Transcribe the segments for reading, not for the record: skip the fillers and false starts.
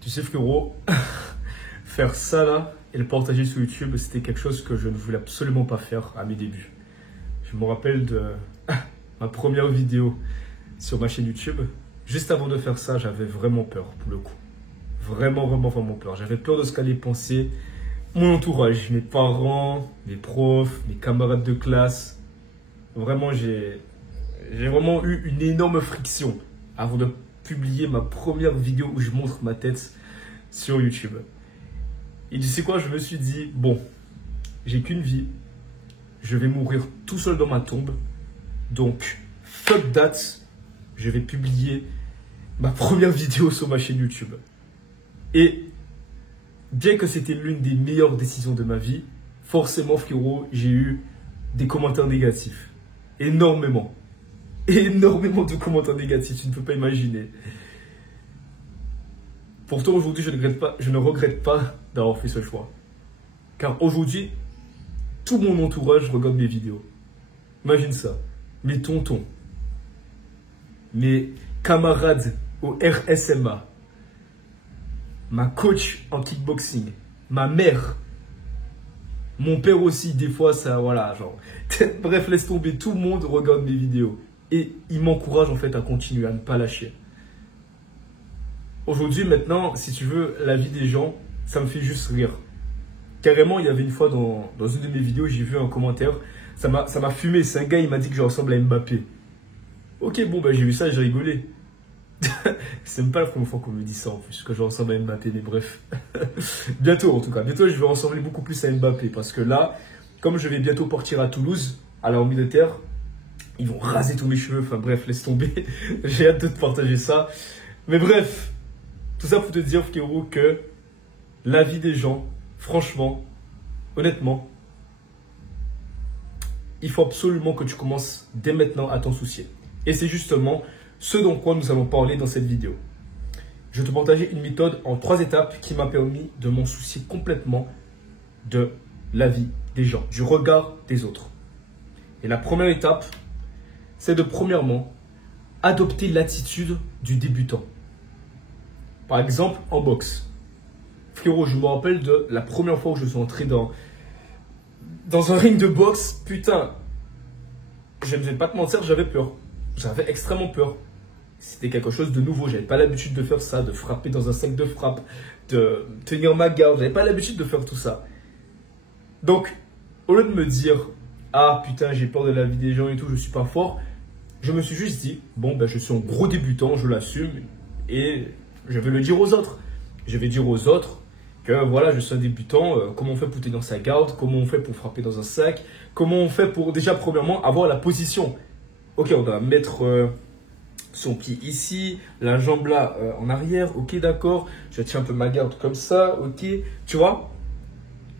Tu sais, frérot, faire ça là et le partager sur YouTube, c'était quelque chose que je ne voulais absolument pas faire à mes débuts. Je me rappelle de ma première vidéo sur ma chaîne YouTube. Juste avant de faire ça, j'avais vraiment peur pour le coup. Vraiment peur. J'avais peur de ce qu'allait penser mon entourage, mes parents, mes profs, mes camarades de classe. Vraiment, j'ai vraiment eu une énorme friction avant de publier ma première vidéo où je montre ma tête sur YouTube. Et tu sais quoi, je me suis dit, bon, j'ai qu'une vie, je vais mourir tout seul dans ma tombe, donc fuck that, je vais publier ma première vidéo sur ma chaîne YouTube. Et bien que c'était l'une des meilleures décisions de ma vie, forcément frérot, j'ai eu des commentaires négatifs. Énormément de commentaires négatifs, tu ne peux pas imaginer. Pourtant aujourd'hui, je ne regrette pas d'avoir fait ce choix. Car aujourd'hui, tout mon entourage regarde mes vidéos. Imagine ça. Mes tontons, mes camarades au RSMA, ma coach en kickboxing, ma mère, mon père aussi, des fois, ça, voilà, genre. Bref, laisse tomber, tout le monde regarde mes vidéos. Et il m'encourage en fait à continuer, à ne pas lâcher. Aujourd'hui, maintenant, si tu veux, la vie des gens, ça me fait juste rire. Carrément, il y avait une fois dans une de mes vidéos, j'ai vu un commentaire, ça m'a fumé. C'est un gars, il m'a dit que je ressemble à Mbappé. Ok, bon, ben j'ai vu ça, j'ai rigolé. C'est même pas la première fois qu'on me dit ça en plus, que je ressemble à Mbappé, mais bref. Bientôt en tout cas, bientôt je vais ressembler beaucoup plus à Mbappé. Parce que là, comme je vais bientôt partir à Toulouse, à l'armée de terre, ils vont raser tous mes cheveux, enfin bref, laisse tomber. J'ai hâte de te partager ça. Mais bref, tout ça pour te dire, frérot, que la vie des gens, franchement, honnêtement, il faut absolument que tu commences dès maintenant à t'en soucier. Et c'est justement ce dont quoi nous allons parler dans cette vidéo. Je vais te partager une méthode en 3 étapes qui m'a permis de m'en soucier complètement de la vie des gens, du regard des autres. Et la première étape, c'est de premièrement adopter l'attitude du débutant. Par exemple, en boxe. Frérot, je me rappelle de la première fois où je suis entré dans un ring de boxe. Putain, je ne vais pas te mentir, j'avais peur. J'avais extrêmement peur. C'était quelque chose de nouveau. J'avais pas l'habitude de faire ça, de frapper dans un sac de frappe, de tenir ma garde. J'avais pas l'habitude de faire tout ça. Donc, au lieu de me dire, ah putain, j'ai peur de la vie des gens et tout, je suis pas fort, je me suis juste dit, bon, ben, je suis un gros débutant, je l'assume et je vais le dire aux autres. Je vais dire aux autres que voilà, je suis un débutant, comment on fait pour tenir sa garde, comment on fait pour frapper dans un sac, comment on fait pour déjà, premièrement, avoir la position. Ok, on doit mettre son pied ici, la jambe là en arrière, ok, d'accord, je tiens un peu ma garde comme ça, ok, tu vois.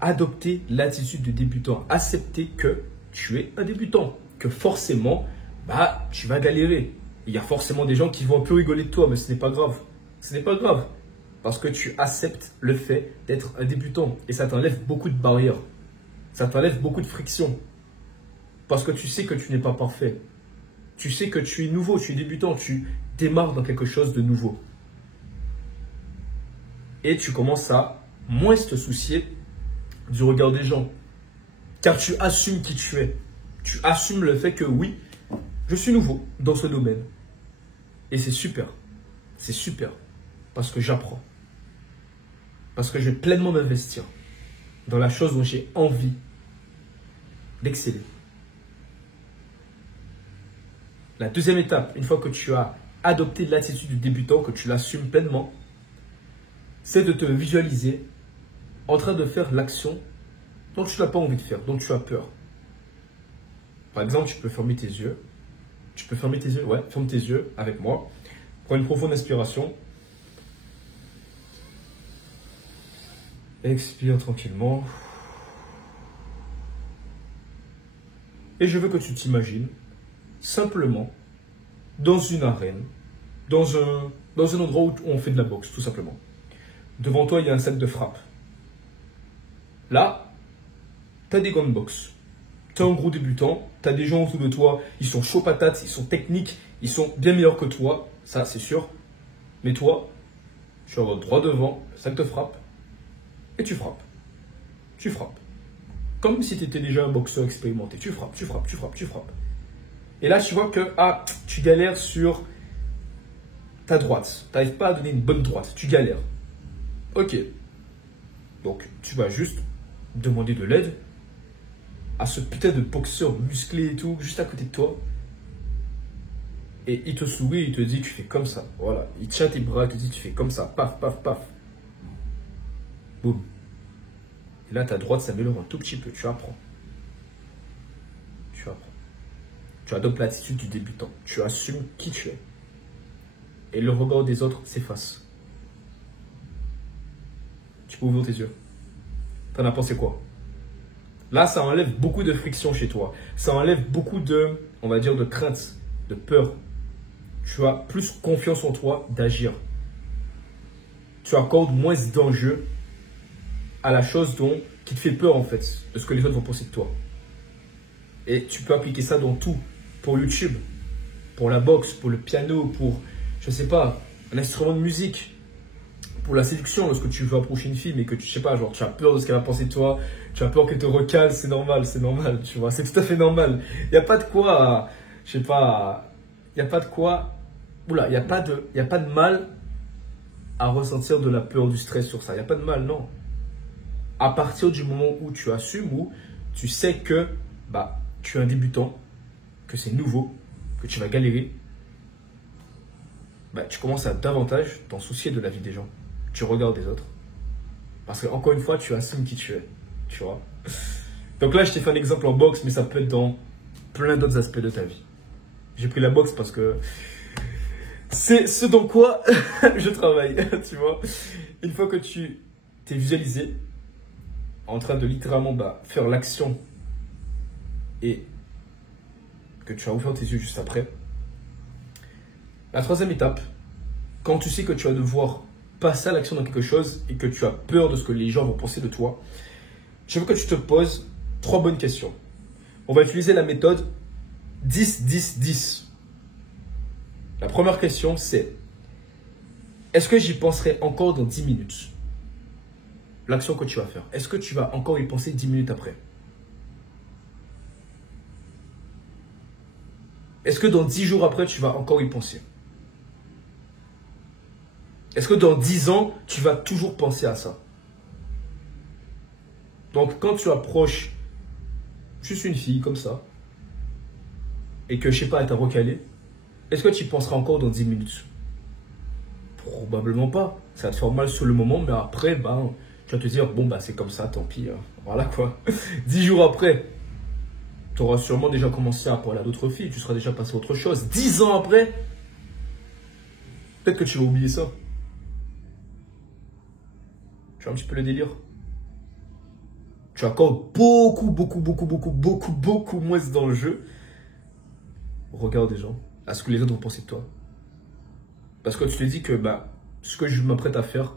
Adopter l'attitude de débutant, accepter que tu es un débutant, que forcément, bah, tu vas galérer. Il y a forcément des gens qui vont un peu rigoler de toi, mais ce n'est pas grave. Ce n'est pas grave, parce que tu acceptes le fait d'être un débutant et ça t'enlève beaucoup de barrières, ça t'enlève beaucoup de frictions, parce que tu sais que tu n'es pas parfait. Tu sais que tu es nouveau, tu es débutant, tu démarres dans quelque chose de nouveau. Et tu commences à moins te soucier du regard des gens. Car tu assumes qui tu es. Tu assumes le fait que oui, je suis nouveau dans ce domaine. Et c'est super. C'est super. Parce que j'apprends. Parce que je vais pleinement m'investir dans la chose dont j'ai envie d'exceller. La deuxième étape, une fois que tu as adopté l'attitude du débutant, que tu l'assumes pleinement, c'est de te visualiser en train de faire l'action dont tu n'as pas envie de faire, dont tu as peur. Par exemple, tu peux fermer tes yeux. Tu peux fermer tes yeux, ouais, ferme tes yeux avec moi. Prends une profonde inspiration. Expire tranquillement. Et je veux que tu t'imagines simplement dans une arène, dans un endroit où on fait de la boxe, tout simplement. Devant toi, il y a un sac de frappe. Là, tu as des gants de boxe. Tu es un gros débutant, tu as des gens autour de toi, ils sont chauds patates, ils sont techniques, ils sont bien meilleurs que toi, ça c'est sûr. Mais toi, tu regardes droit devant, ça te frappe, et tu frappes. Tu frappes. Comme si tu étais déjà un boxeur expérimenté. Tu frappes, tu frappes, tu frappes, tu frappes. Et là, tu vois que tu galères sur ta droite. Tu n'arrives pas à donner une bonne droite. Tu galères. Ok. Donc, tu vas juste demander de l'aide à ce putain de boxeur musclé et tout, juste à côté de toi. Et il te sourit, il te dit, tu fais comme ça. Voilà. Il tient tes bras, il te dit, tu fais comme ça. Paf, paf, paf. Boum. Et là, ta droite s'améliore un tout petit peu. Tu apprends. Tu apprends. Tu adoptes l'attitude du débutant. Tu assumes qui tu es. Et le regard des autres s'efface. Tu peux ouvrir tes yeux. T'en as pensé quoi? Là, ça enlève beaucoup de friction chez toi. Ça enlève beaucoup de, on va dire, de crainte, de peur. Tu as plus confiance en toi d'agir. Tu accordes moins d'enjeux à la chose qui te fait peur, en fait, de ce que les autres vont penser de toi. Et tu peux appliquer ça dans tout. Pour YouTube, pour la boxe, pour le piano, pour, je sais pas, un instrument de musique, pour la séduction, lorsque tu veux approcher une fille, mais que tu sais pas, genre, tu as peur de ce qu'elle va penser de toi, tu as peur qu'elle te recale, c'est normal, tu vois, c'est tout à fait normal. Il n'y a pas de quoi, je sais pas, il n'y a pas de quoi, oula, il n'y a pas de mal à ressentir de la peur, du stress sur ça. Il n'y a pas de mal, non. À partir du moment où tu assumes, où tu sais que, tu es un débutant, que c'est nouveau, que tu vas galérer, tu commences à davantage t'en soucier de la vie des gens. Tu regardes les autres. Parce que, encore une fois, tu assumes qui tu es. Tu vois. Donc là, je t'ai fait un exemple en boxe, mais ça peut être dans plein d'autres aspects de ta vie. J'ai pris la boxe parce que c'est ce dans quoi je travaille. Tu vois. Une fois que tu t'es visualisé en train de littéralement faire l'action et que tu vas ouvrir tes yeux juste après. La troisième étape, quand tu sais que tu vas devoir passer à l'action dans quelque chose et que tu as peur de ce que les gens vont penser de toi, je veux que tu te poses 3 bonnes questions. On va utiliser la méthode 10-10-10. La première question, c'est: est-ce que j'y penserai encore dans 10 minutes? L'action que tu vas faire. Est-ce que tu vas encore y penser 10 minutes après? Est-ce que dans 10 jours après, tu vas encore y penser? Est-ce que dans 10 ans, tu vas toujours penser à ça? Donc, quand tu approches juste une fille comme ça, et que, je sais pas, elle t'a recalé, est-ce que tu y penseras encore dans 10 minutes? Probablement pas. Ça va te faire mal sur le moment, mais après, tu vas te dire, bon, c'est comme ça, tant pis. Voilà quoi. 10 jours après, tu auras sûrement déjà commencé à parler à d'autres filles, tu seras déjà passé à autre chose. 10 ans après, peut-être que tu vas oublier ça. Tu vois un petit peu le délire. Tu accordes beaucoup moins d'enjeux au regard des gens, à ce que les autres vont penser de toi. Parce que tu te dis que ce que je m'apprête à faire,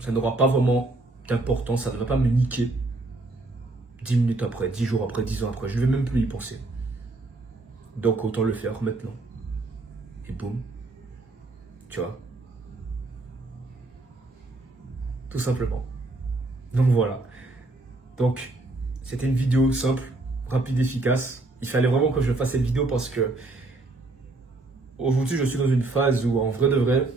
ça n'aura pas vraiment d'importance, ça ne va pas me niquer 10 minutes après, 10 jours après, 10 ans après. Je ne vais même plus y penser. Donc autant le faire maintenant. Et boum. Tu vois. Tout simplement. Donc voilà. Donc, c'était une vidéo simple, rapide, efficace. Il fallait vraiment que je fasse cette vidéo parce que aujourd'hui, je suis dans une phase où, en vrai de vrai,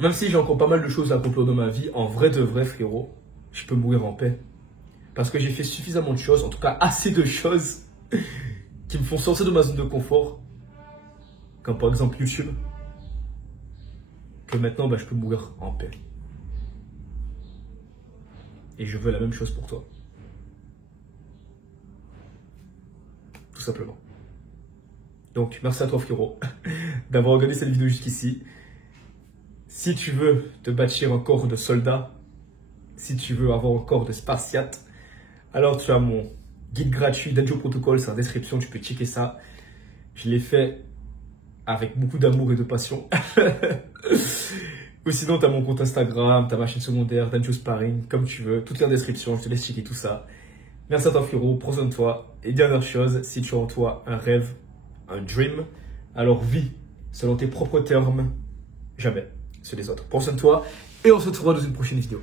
même si j'ai encore pas mal de choses à accomplir dans ma vie, en vrai de vrai, frérot, je peux mourir en paix. Parce que j'ai fait suffisamment de choses, en tout cas assez de choses, qui me font sortir de ma zone de confort, comme par exemple YouTube, que maintenant, je peux mourir en paix. Et je veux la même chose pour toi. Tout simplement. Donc, merci à toi, frérot, d'avoir regardé cette vidéo jusqu'ici. Si tu veux te bâtir un corps de soldat, si tu veux avoir un corps de spartiate, alors tu as mon guide gratuit d'Angio Protocol, c'est en description, tu peux checker ça. Je l'ai fait avec beaucoup d'amour et de passion. Ou sinon, tu as mon compte Instagram, tu as ma chaîne secondaire, d'Angio Sparring, comme tu veux. Tout est en description, je te laisse checker tout ça. Merci à toi, frérot, prends soin de toi. Et dernière chose, si tu as en toi un rêve, un dream, alors vis selon tes propres termes, jamais ceux des autres. Prends soin de toi et on se retrouvera dans une prochaine vidéo.